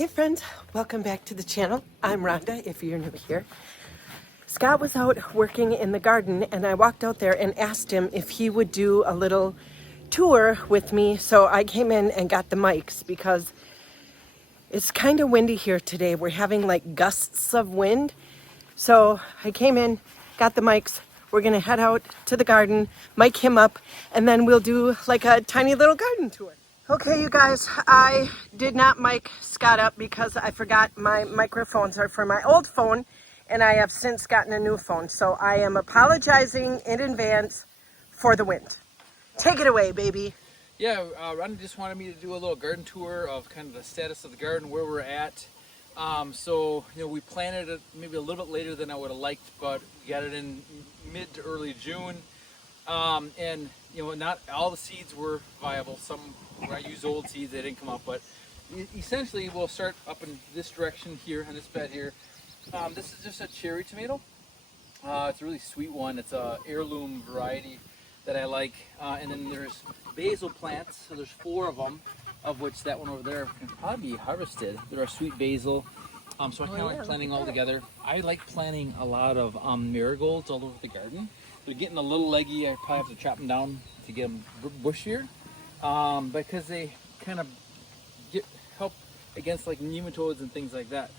Hey friends, welcome back to the channel. I'm Rhonda, if you're new here. Scott was out working in the garden and I walked out there and asked him if he would do a little tour with me. So I came in and got the mics because it's kind of windy here today. We're having like gusts of wind. So I came in, got the mics. We're gonna head out to the garden, mic him up, and then we'll do like a tiny little garden tour. Okay, you guys, I did not mic Scott up because I forgot my microphones are for my old phone, and I have since gotten a new phone. So I am apologizing in advance for the wind. Take it away, baby. Yeah, Ronnie just wanted me to do a little garden tour of kind of the status of the garden, where we're at. We planted it maybe a little bit later than I would have liked, but we got it in mid to early June. Not all the seeds were viable. Some, where I used old seeds, they didn't come up, but essentially we'll start up in this direction here, in this bed here. This is just a cherry tomato. It's a really sweet one. It's a heirloom variety that I like. And then there's basil plants. So there's 4 of them, of which that one over there can probably be harvested. They're a sweet basil. So I kind of like planting all together. I like planting a lot of marigolds all over the garden. They're getting a little leggy. I probably have to chop them down to get them bushier, because they kind of help against like nematodes and things like that.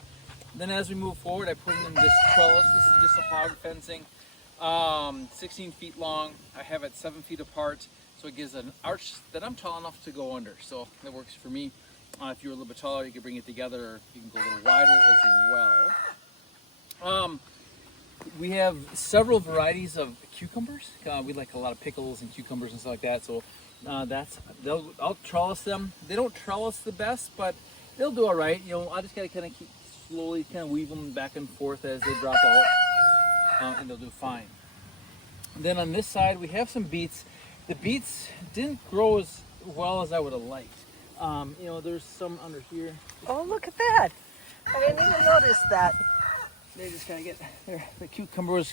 Then as we move forward, I put in this trellis. This is just a hog fencing, 16 feet long. I have it 7 feet apart, so it gives an arch that I'm tall enough to go under. So that works for me. If you're a little bit taller, you can bring it together, or you can go a little wider as well. We have several varieties of cucumbers. We like a lot of pickles and cucumbers and stuff like that. So I'll trellis them. They don't trellis the best, but they'll do all right. I just gotta kind of keep slowly kind of weave them back and forth as they drop out, and they'll do fine. And then on this side, we have some beets. The beets didn't grow as well as I would have liked. There's some under here. Oh, look at that. I didn't even notice that. They just gotta get the cucumbers.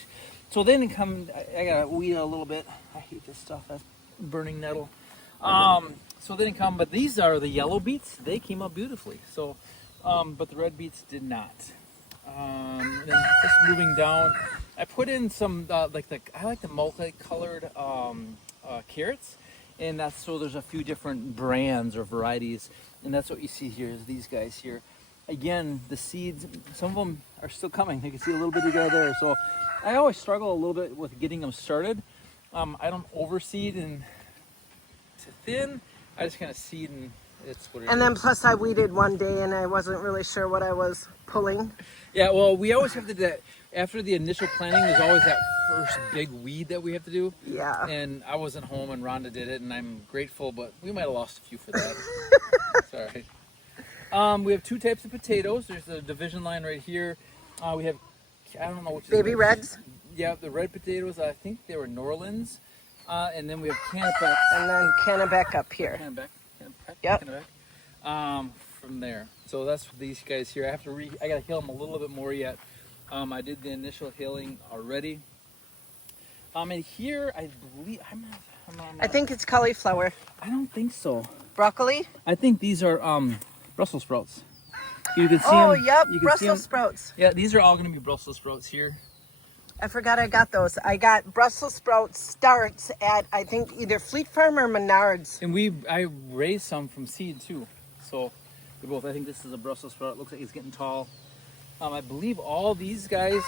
So they didn't come. I gotta weed it a little bit. I hate this stuff. That's burning nettle. So they didn't come, but these are the yellow beets. They came up beautifully. So, but the red beets did not. Then just moving down, I put in some I like the multicolored carrots, and that's so there's a few different brands or varieties, and that's what you see here is these guys here. Again, the seeds, some of them are still coming. You can see a little bit of guy there. So I always struggle a little bit with getting them started. I don't overseed and to thin. I just kind of seed and it's what it is. And then plus I weeded one day and I wasn't really sure what I was pulling. Yeah, well, we always have to do that. After the initial planting, there's always that first big weed that we have to do. Yeah. And I wasn't home and Rhonda did it, and I'm grateful, but we might have lost a few for that. It's all right. We have 2 types of potatoes. There's the division line right here. We have, I don't know which Baby reds? Yeah, the red potatoes, I think they were Norlands. And then we have Cannapex. And then Cannabec up here. Cannabec. Yep. Cannabec. From there. So that's these guys here. I gotta hill them a little bit more yet. I did the initial hilling already. And here, I believe, I think it's cauliflower. I don't think so. Broccoli? I think these are Brussels sprouts. You can see them. Yep, Brussels sprouts. Yeah, these are all going to be Brussels sprouts here. I forgot I got those. I got Brussels sprouts starts at, I think, either Fleet Farm or Menards. And I raised some from seed too. So they're both, I think this is a Brussels sprout. It looks like it's getting tall. I believe all these guys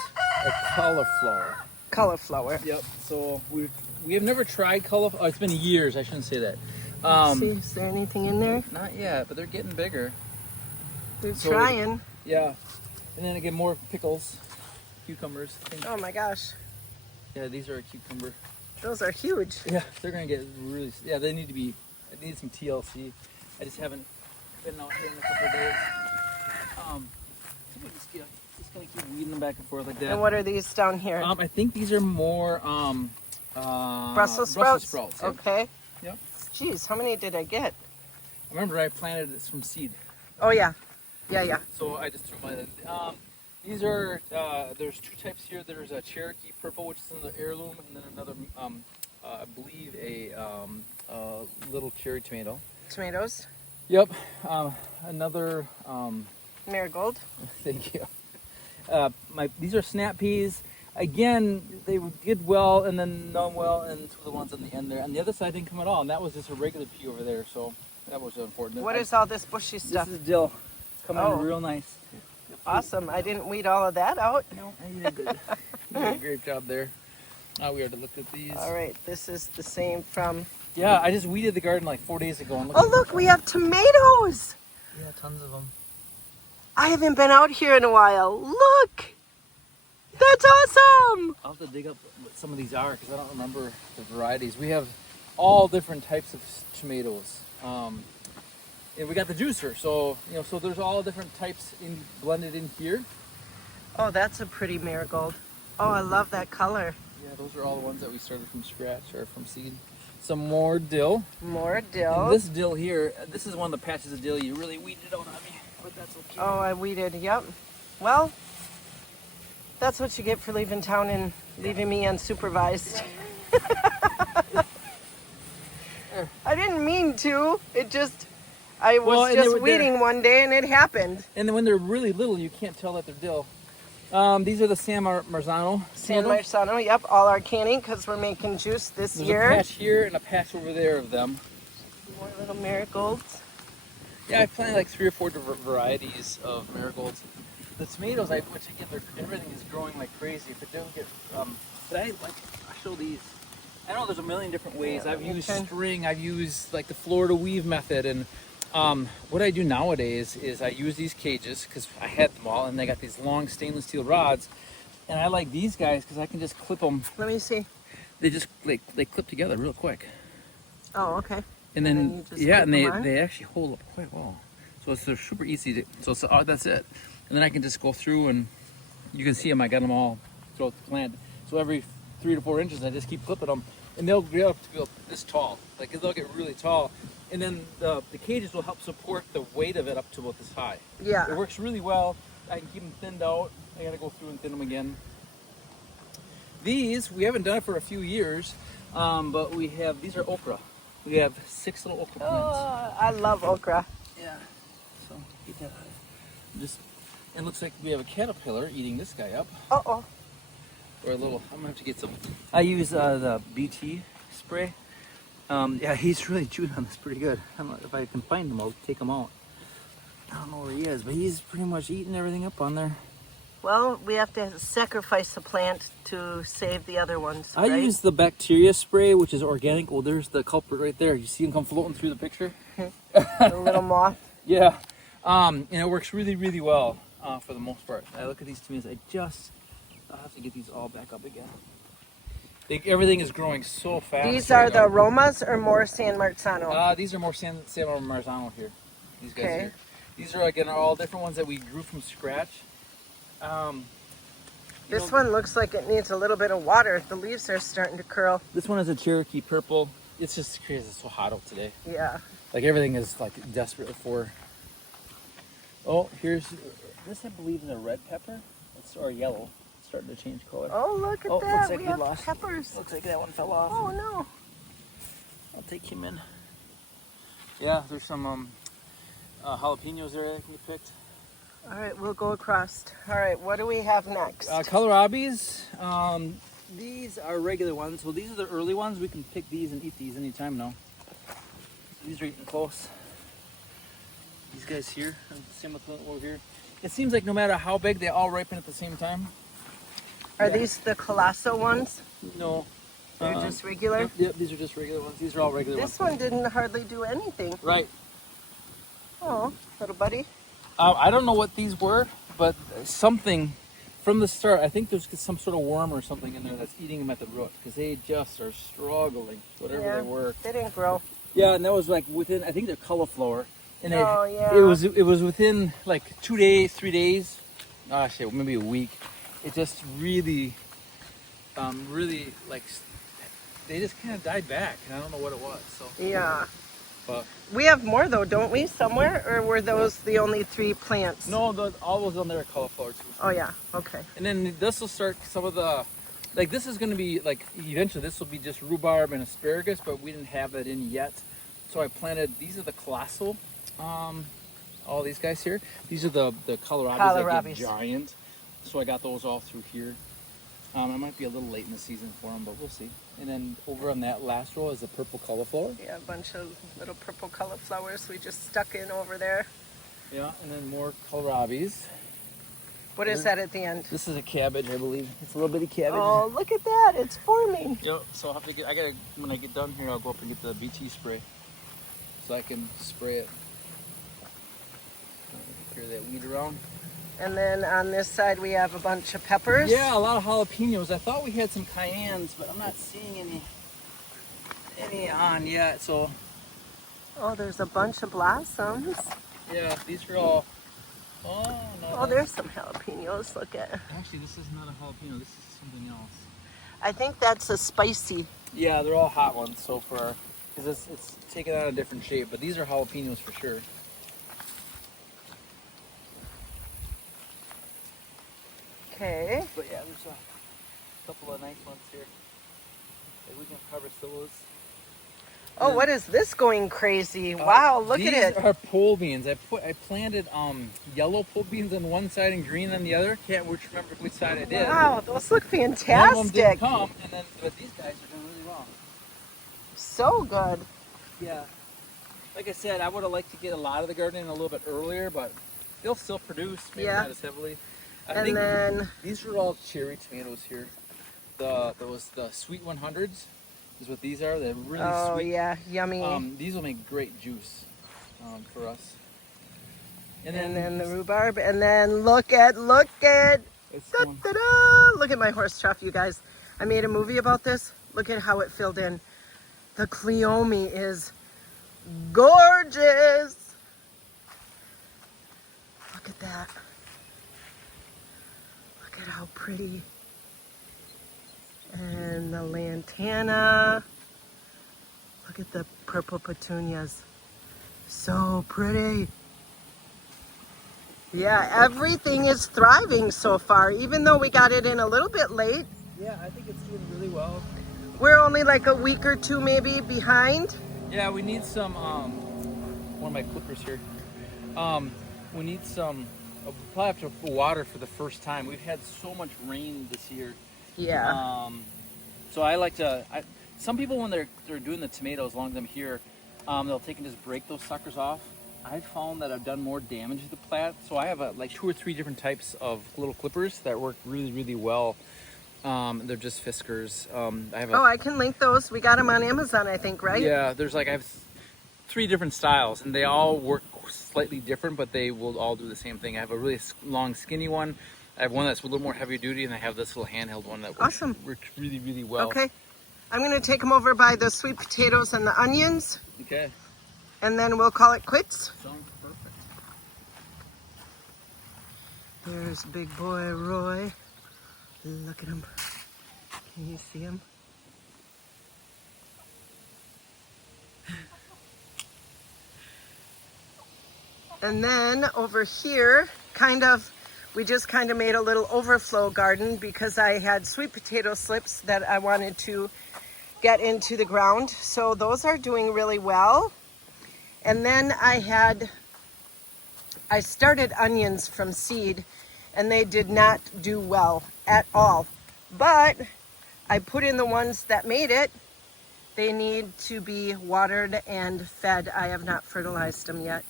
are cauliflower. Cauliflower. Yep. So we have never tried cauliflower. Oh, it's been years. I shouldn't say that. See, is there anything in there? Not yet, but they're getting bigger. They're trying. Yeah. And then again, more pickles, cucumbers. Oh my gosh. Yeah, these are a cucumber. Those are huge. Yeah, they're gonna get really. Yeah, they need to be. I need some TLC. I just haven't been out here in a couple of days. Just gonna keep weeding them back and forth like that. And what are these down here? I think these are more Brussels sprouts. Yep. Okay. Yep. Jeez, how many did I get? Remember, I planted this from seed. Oh yeah. Yeah. So I just threw mine in. These are, there's 2 types here. There's a Cherokee purple, which is another heirloom, and then another, I believe a little cherry tomato. Tomatoes? Yep. Another Marigold. Thank you. These are snap peas. Again, they did well and then done well, and two of the ones on the end there. And the other side didn't come at all, and that was just a regular pea over there, so that was important. What is all this bushy stuff? This is dill. It's coming in real nice. Awesome. I didn't weed all of that out. No, you did good. You did a great job there. Now we had to look at these. All right, this is the same from... Yeah, I just weeded the garden like 4 days ago. And Oh, look, we have tomatoes. Yeah, tons of them. I haven't been out here in a while. Look. That's awesome. I'll have to dig up what some of these are because I don't remember the varieties. We have all different types of tomatoes. And we got the juicer, so so there's all different types blended in here. Oh, that's a pretty marigold. Oh, I love that color. Yeah, those are all the ones that we started from scratch or from seed. Some more dill. More dill. And this dill here, this is one of the patches of dill you really weeded out on me, but that's okay. Oh, I weeded, yep. Well, that's what you get for leaving town and leaving me unsupervised. I didn't mean to. I was just weeding one day and it happened. And then when they're really little, you can't tell that they're dill. These are the San Marzano. San Marzano, yep, all our canning because we're making juice this year. There's a patch here and a patch over there of them. More little marigolds. Yeah, I planted like 3 or 4 different varieties of marigolds. The tomatoes, which again, everything is growing like crazy. If it doesn't get, but I show these. I know there's a million different ways. I've used string. I've used like the Florida weave method, and what I do nowadays is I use these cages because I had them all, and they got these long stainless steel rods, and I like these guys because I can just clip them. Let me see. They just they clip together real quick. Oh, okay. And then yeah, and they actually hold up quite well. So they're super easy to. So that's it. And then I can just go through and you can see them. I got them all throughout the plant. So every 3 to 4 inches, I just keep clipping them, and they'll get up to this tall. Like they'll get really tall, and then the cages will help support the weight of it up to about this high. Yeah. It works really well. I can keep them thinned out. I gotta go through and thin them again. These we haven't done it for a few years, but these are okra. We have 6 little okra plants. Oh, I love okra. Yeah. So get that out. It looks like we have a caterpillar eating this guy up. Uh-oh. Or a little, I'm gonna have to get some. I use the BT spray. Yeah, he's really chewing on this pretty good. I don't know if I can find him, I'll take him out. I don't know where he is, but he's pretty much eating everything up on there. Well, we have to sacrifice the plant to save the other ones, I use the bacteria spray, which is organic. Well, there's the culprit right there. You see him come floating through the picture? The little moth. Yeah. And it works really, really well for the most part. I look at these tomatoes. I'll have to get these all back up again. Everything is growing so fast. These are the aromas or more San Marzano? These are more San Marzano here. These guys here. These are again all different ones that we grew from scratch. This one looks like it needs a little bit of water. The leaves are starting to curl. This one is a Cherokee purple. It's just crazy. It's so hot out today. Yeah. Like everything is like desperate for. Oh, here's this. I believe is a red pepper. Or yellow. It's starting to change color. Oh, look at that. Looks like we we have lost. peppers. Looks like that one fell off. Oh, no. I'll take him in. Yeah, there's some jalapenos there that can be picked. All right, we'll go across. All right, what do we have next? Kohlrabies. These are regular ones. Well, these are the early ones. We can pick these and eat these anytime now. These are eating close. These guys here, same with over here. It seems like no matter how big, they all ripen at the same time. Are these the colossal ones? No. They're just regular? Yep, these are just regular ones. These are all regular ones. This one didn't hardly do anything. Right. Oh, little buddy. I don't know what these were, but something from the start, I think there's some sort of worm or something in there that's eating them at the root because they just are struggling, whatever they were. They didn't grow. Yeah, and that was like within, I think they're cauliflower. And yeah. it was within like 2 days, 3 days, shit, maybe a week. It just really like, they just kind of died back, and I don't know what it was. So Yeah. but We have more though, don't we, somewhere? Or were those the only 3 plants? no, all those on there are cauliflower too. Oh, yeah, okay. And then this will start some of the, like this is going to be like, eventually this will be just rhubarb and asparagus, but we didn't have that in yet. So I planted, these are the colossal all these guys here. These are the kohlrabies that Kohlrabies. get giant. So I got those all through here. I might be a little late in the season for them, but we'll see. And then over on that last row is the purple cauliflower. Yeah, a bunch of little purple cauliflowers we just stuck in over there. Yeah, and then more kohlrabies. What is that at the end? This is a cabbage, I believe. It's a little bitty cabbage. Oh, look at that. It's forming. Yep, so I'll have to when I get done here, I'll go up and get the BT spray so I can spray it. Carry that weed around. And then on this side we have a bunch of peppers. Yeah, a lot of jalapenos. I thought we had some cayennes, but I'm not seeing any on yet, so. Oh, there's a bunch of blossoms. Yeah, these are all, oh, no. Oh, there's some jalapenos. Look at. Actually, this is not a jalapeno, this is something else. I think that's a spicy. Yeah, they're all hot ones so far, because it's taken on a different shape, but these are jalapenos for sure. Okay. But yeah, there's a couple of nice ones here. Like we can harvest those. Oh, what is this going crazy? Wow, look at it. These are pole beans. I planted yellow pole beans on one side and green on the other. Can't remember which side I did. Wow, those look One of them fantastic. didn't come, but these guys are doing really well. So good. Yeah. Like I said, I would have liked to get a lot of the garden in a little bit earlier, but they'll still produce, maybe Yeah. not as heavily. I And think then these are all cherry tomatoes here. The sweet 100s is what these are. They're really oh sweet. yeah, yummy. These will make great juice for us. And then the rhubarb. And then look at It's da, going- da, da. Look at my horse trough, you guys. I made a movie about this. Look at how it filled in. The cleome is gorgeous. Look at that. Look at how pretty. And the lantana. Look at the purple petunias. So pretty. Yeah, everything is thriving so far, even though we got it in a little bit late. Yeah, I think it's doing really well. We're only like a week or two maybe behind. Yeah, we need some, one of my clippers here. We need some, we'll probably have to water for the first time. We've had so much rain this year. Yeah. So I like to, some people when they're doing the tomatoes, as long as I'm here, they'll take and just break those suckers off. I've found that I've done more damage to the plant. So I have like 2 or 3 different types of little clippers that work really, really well. They're just fiskers. I can link those. We got them on Amazon, I think, right? Yeah, I have 3 different styles, and they all work slightly different, but they will all do the same thing. I have a really long, skinny one. I have one that's a little more heavy duty, and I have this little handheld one that works really, really well. Okay. I'm going to take them over by the sweet potatoes and the onions, Okay. and then we'll call it quits. Sounds perfect. There's big boy Roy. Look at him. Can you see him? And then over here, we just kind of made a little overflow garden because I had sweet potato slips that I wanted to get into the ground. So those are doing really well. And then I started onions from seed and they did not do well at all. But I put in the ones that made it. They need to be watered and fed. I have not fertilized them yet.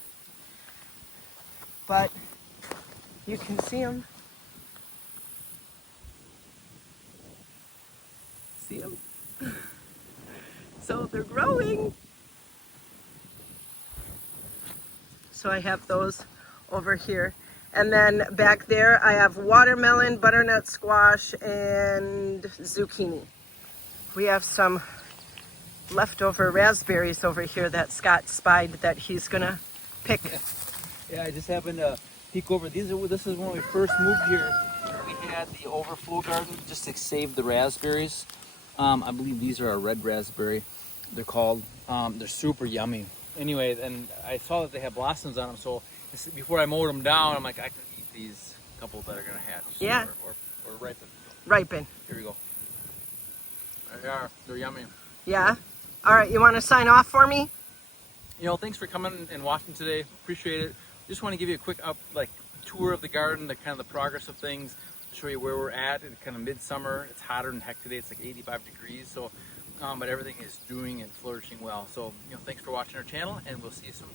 But you can see them. See them? So they're growing. So I have those over here. And then back there I have watermelon, butternut squash, and zucchini. We have some leftover raspberries over here that Scott spied that he's gonna pick. Yeah, I just happened to peek over. This is when we first moved here. We had the overflow garden just to save the raspberries. I believe these are a red raspberry, they're called. They're super yummy. Anyway, and I saw that they had blossoms on them, so before I mowed them down, I'm like, I can eat these couple that are going to hatch. Yeah. Or ripen. Ripen. Here we go. There they are. They're yummy. Yeah? All right, you want to sign off for me? Thanks for coming and watching today. Appreciate it. just want to give you a quick tour of the garden, the kind of the progress of things, to show you where we're at in kind of midsummer. It's hotter than heck today. It's like 85 degrees. So, but everything is doing and flourishing well. So, thanks for watching our channel, and we'll see you soon.